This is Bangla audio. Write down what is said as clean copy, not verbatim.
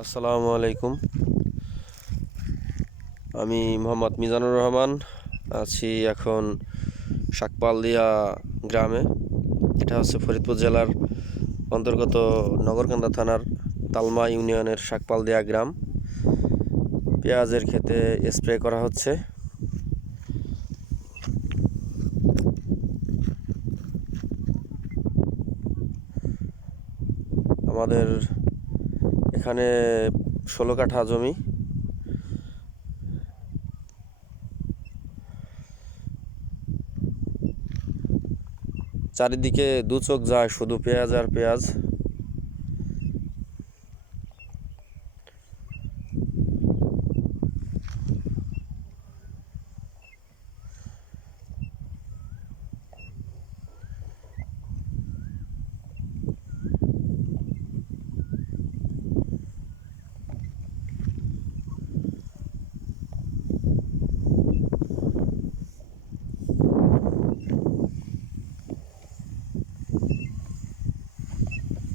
আসসালামু আলাইকুম। আমি মোহাম্মদ মিজানুর রহমান আছি এখন শাকপালদিয়া গ্রামে। এটা হচ্ছে ফরিদপুর জেলার অন্তর্গত নগরকান্দা থানার তালমা ইউনিয়নের শাকপালদিয়া গ্রাম। পেঁয়াজের ক্ষেতে স্প্রে করা হচ্ছে। আমাদের এখানে 16 কাঠা জমি। চারিদিকে দু চোখ যায় শুধু পেঁয়াজ আর পেঁয়াজ।